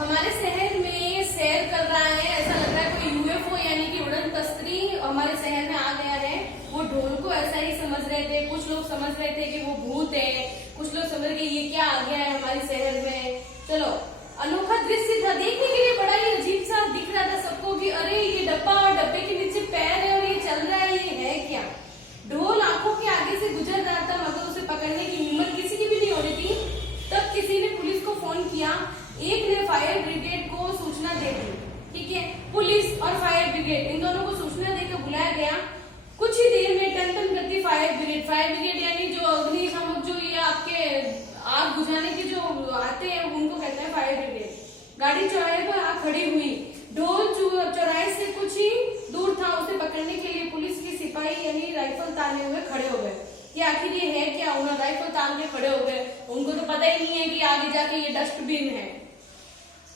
हमारे शहर में सैर कर रहा है, ऐसा लग रहा है कोई यूएफओ यानी कि उड़न तस्करी हमारे शहर में आ गया है। वो ढोल को ऐसा ही समझ रहे थे, कुछ लोग समझ रहे थे कि वो भूत है, कुछ लोग समझ रहे ये क्या आ गया है हमारे शहर में। चलो, अनोखा दृश्य था, देखने के लिए बड़ा ही अजीब सा दिख रहा था सबको कि अरे ये डब्बा और डब्बे के नीचे पैर है और ये चल रहा है, ये है क्या। ढोल आंखों के आगे से गुजर रहा था मगर उसे पकड़ने की हिम्मत किसी की भी नहीं हो रही थी। तब किसी ने पुलिस को फोन किया, एक ने फायर ब्रिगेड को सूचना दे दी। ठीक है, पुलिस और फायर ब्रिगेड इन दोनों को सूचना देकर बुलाया गया। कुछ ही देर में टन करती फायर ब्रिगेड यानी जो अग्निशामक जो ये आपके आग बुझाने के जो आते हैं उनको कहते हैं फायर ब्रिगेड। गाड़ी चौराहे पर आ खड़ी हुई। ढोल चौराहे से कुछ ही दूर था, उसे पकड़ने के लिए पुलिस के सिपाही यानी राइफल ताने हुए खड़े हो गए कि आखिर ये है क्या। उन्होंने राइफल तान के खड़े हो गए, उनको तो पता ही नहीं है कि आगे जाके ये डस्टबिन है।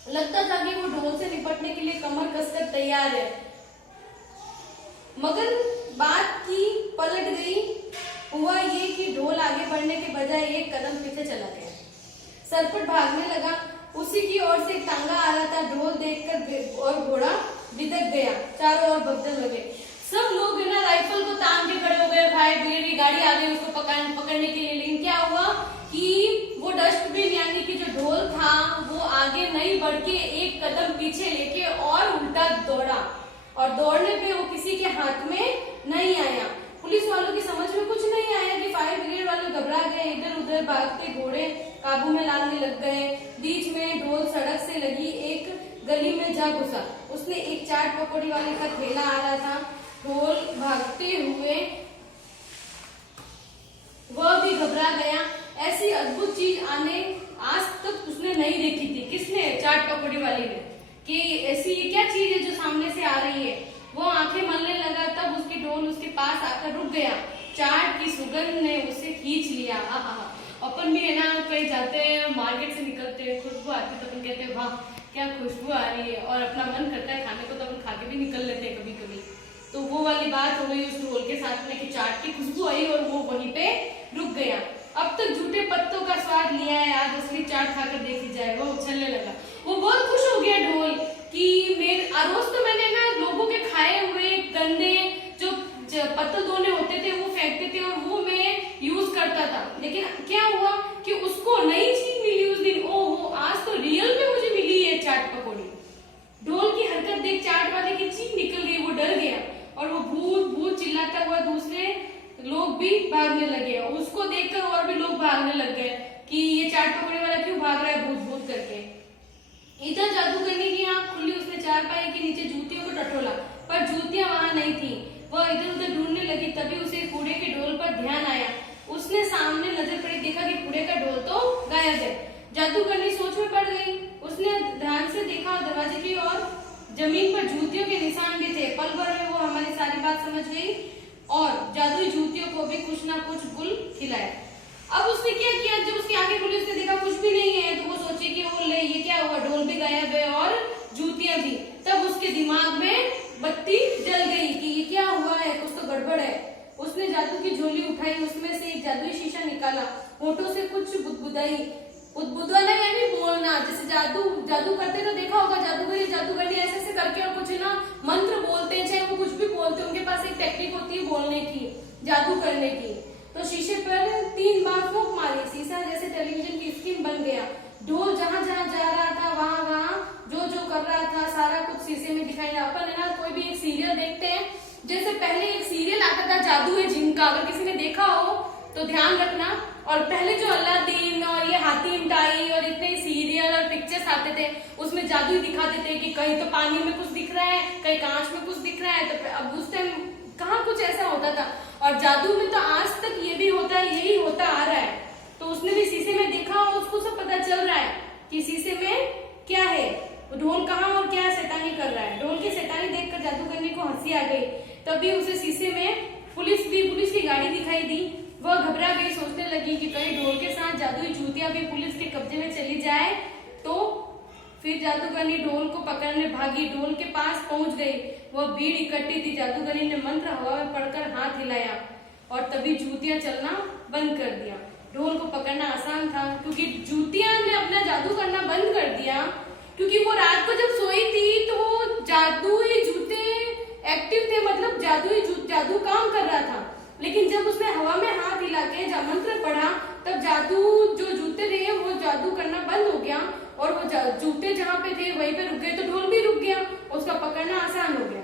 लगता था कि वो ढोल से निपटने के लिए कमर कसकर तैयार है, मगर बात की पलट गई। हुआ ये कि ढोल आगे बढ़ने के बजाय एक कदम पीछे चला गया, सरपट भागने लगा। उसी की ओर से एक टांगा आ रहा था, ढोल देखकर और घोड़ा बिदक गया, चारों ओर भगदड़ लगे। सब लोग बिना राइफल को तान के खड़े हो गए। फायर ब्रिगेड की गाड़ी आ गई उसको पकड़ने के लिए। लेकिन क्या हुआ कि वो डस्टबिन यानी कि जो ढोल था वो आगे नहीं बढ़ के एक कदम पीछे लेके और उल्टा दौड़ा, और दौड़ने पे वो किसी के हाथ में नहीं आया। पुलिस वालों की समझ में कुछ नहीं आया कि फायर ब्रिगेड वाले घबरा गए, इधर उधर भागते घोड़े काबू में लाने लग गए। बीच में ढोल सड़क से लगी एक गली में जा घुसा। उसने एक चाट पकौड़ी वाले का ठेला आ रहा था, ढोल भागते हुए वह भी घबरा गया। ऐसी अद्भुत चीज आज तक उसने नहीं देखी थी। किसने? चाट पकौड़ी वाली ने, कि ऐसी ये क्या चीज है जो सामने से आ रही है। वो आंखें मलने लगा, तब उसकी ढोल उसके पास आकर रुक गया। चाट की सुगंध ने उसे खींच लिया। अपन भी है ना, कहीं जाते हैं मार्केट से निकलते हैं, खुशबू आती तो अपन कहते हैं वाह क्या खुशबू आ रही है, और अपना मन करता है खाने को तो अपन खा के भी निकल लेते हैं कभी कभी। तो वो वाली बात हो गई उस ढोल के साथ में कि चाट की खुशबू आई और वो वहीं पे रुक गया। अब तक झूठे पत्तों का स्वाद लिया है, आज असली चाट खाकर देखी जाए। वो उछलने लगा, वो बहुत खुश हो गया ढोल कि रोज तो मैंने ना लोगों के खाए हुए गंदे जो पत्तल दोने होते थे वो फेंकते थे और वो मैं यूज करता था। लेकिन क्या हुआ कि उसको नई चीज मिली उस दिन। ओहो, आज तो रियल में मुझे मिली है चाट पकौड़ी। ढोल की हरकत देख चाट वाले की चीख निकल गई, वो डर गया और वो भूत भूत चिल्लाता हुआ दूसरे लोग भी भागने लगे। उसको देखकर और भी लोग भागने लग गए कि ये चाट पकौड़ी वाला क्यों भाग रहा है भूत भूत करके। इधर जादूगरनी की आंख खुली, उसने चारपाई के नीचे जूतियों को टटोला, पर जूतियां वहां नहीं थी। वह इधर उधर ढूंढने लगी, तभी उसे कूड़े के ढोल पर ध्यान आया। उसने सामने नजर पड़ी, देखा कि कूड़े का ढोल तो गायब है। जादूगरनी सोच में पड़ गई। उसने ध्यान से देखा दरवाजे की ओर, जमीन पर जूतियों के निशान भी थे। पल भर में वो हमारी सारी बात समझ गई और जादुई जूतियों को भी कुछ ना कुछ गुल खिलाया। अब उसने क्या किया, जब उसकी आंखें खुली उसने देखा कुछ भी नहीं है, तो वो सोचे कि वो ले ये क्या हुआ, ढोल भी गायब है और जूतियां भी। तब उसके दिमाग में बत्ती जल गई कि ये क्या हुआ है, कुछ तो गड़बड़ है। उसने जादू की झोली उठाई, उसमें से एक जादुई शीशा निकाला, होठों से कुछ बुदबुदाई। बुदबुदाना यानी बोलना, जैसे जादू करते तो देखा होगा जादूगरी ऐसे ऐसे करके और कुछ ना मंत्र बोलते हैं, चाहे वो कुछ भी बोलते हैं, उनके पास एक टेक्निक होती है बोलने की, जादू करने की। तो शीशे पर 3 बार फूंक मारी, शीशा जैसे टेलीविजन की स्क्रीन बन गया। ढोल जहां जहां जा रहा था वहां जो जो कर रहा था सारा कुछ शीशे में दिखाई दिया। अपन है ना कोई भी एक सीरियल देखते हैं, जैसे पहले एक सीरियल आता था जादू है जिनका, अगर किसी ने देखा हो तो ध्यान रखना। और पहले जो अलादीन और ये हातिम टाई और इतने सीरियल और पिक्चर्स आते थे उसमें जादू ही दिखाते थे कि कहीं तो पानी में कुछ दिख रहा है, कहीं कांच में कुछ दिख रहा है। तो अब उस टाइम कहाँ कुछ ऐसा होता था, और जादू में तो आज तक ये भी होता है, यही होता आ रहा है। तो उसने भी शीशे में देखा और उसको सब पता चल रहा है कि शीशे में क्या है, ढोल कहाँ और क्या शैतानी कर रहा है। ढोल की शैतानी देखकर जादूगरनी को हंसी आ गई। तभी उसे शीशे में पुलिस की गाड़ी दिखाई दी। वह घबरा गई, सोचने लगी कि कहीं ढोल के साथ जादुई जूतियां भी पुलिस के कब्जे में चली जाए तो। फिर जादूगरनी ढोल को पकड़ने भागी, ढोल के पास पहुंच गई। वह भीड़ इकट्ठी थी। जादूगरनी ने मंत्र हवा में पढ़कर हाथ हिलाया और तभी जूतियां चलना बंद कर दिया। ढोल को पकड़ना आसान था क्योंकि जूतियां ने अपना जादू करना बंद कर दिया। क्योंकि वो रात को जब सोई थी तो वो जादुई जूते एक्टिव थे, मतलब जादू काम कर रहा था। लेकिन जब उसने हवा में हाथ हिला के मंत्र पढ़ा तब जादू जो जूते थे वो जादू करना बंद हो गया और वो जूते जहां पे थे वहीं पे रुक गए, तो ढोल भी रुक गया, उसका पकड़ना आसान हो गया।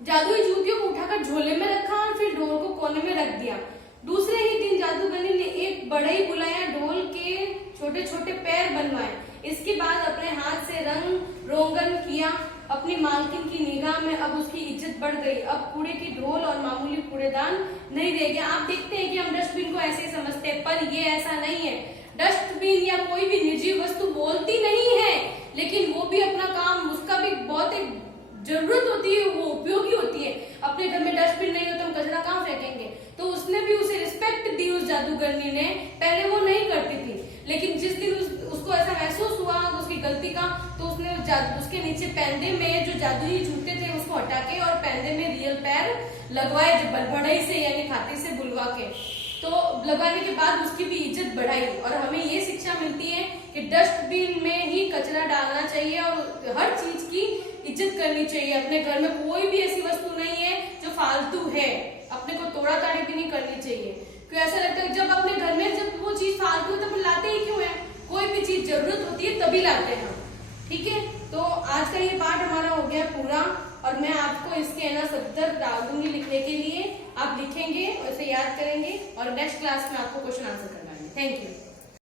जादुई जूतियों को उठाकर झोले में रखा और फिर ढोल को कोने में रख दिया। दूसरे ही दिन जादूगरनी ने एक बढ़ई बुलाया, ढोल के छोटे छोटे पैर बनवाए। इसके बाद अपने हाथ से रंग रोगन किया। अपनी मालकिन की निगाह में अब उसकी इज्जत बढ़ गई। अब कूड़े की ढोल और मामूली कूड़ेदान नहीं रह गया। आप देखते हैं कि हम डस्टबिन को ऐसे ही समझते हैं, पर ये ऐसा नहीं है। डस्टबिन या कोई भी निर्जीव वस्तु बोलती नहीं है, लेकिन वो भी अपना काम, उसका भी बहुत एक जरूरत होती है, वो उपयोगी होती है। अपने घर में डस्टबिन नहीं हो तो हम कचरा कहाँ फेंकेंगे? तो उसने भी उसे रिस्पेक्ट दी उस जादूगरनी ने। पहले वो नहीं करती थी, लेकिन जिस दिन उसको ऐसा महसूस हुआ उसकी गलती का, तो उसने उसके नीचे पैंदे में जो जादुई जूते थे उसको हटा के और पैंदे में रियल पैर लगवाए, जो बड़बड़ाई से यानी खाते से बुलवा के। तो लगाने के बाद उसकी भी इज्जत बढ़ाई। और हमें ये शिक्षा मिलती है कि डस्टबिन में ही कचरा डालना चाहिए और हर चीज की इज्जत करनी चाहिए। अपने घर में कोई भी ऐसी वस्तु नहीं है जो फालतू है, अपने को तोड़ा ताड़ी भी नहीं करनी चाहिए। क्यों ऐसा लगता है जब अपने घर में जब वो चीज फालतू है तो लाते ही क्यों है? कोई भी चीज जरूरत होती है तभी लाते हैं, ठीक है। तो आज का ये पार्ट हमारा हो गया पूरा और मैं आपको इसके ना सब्जेक्ट डाल दूंगी लिखने के लिए, आप लिखेंगे और इसे याद करेंगे और नेक्स्ट क्लास में आपको क्वेश्चन आंसर करवाएंगे। Thank you.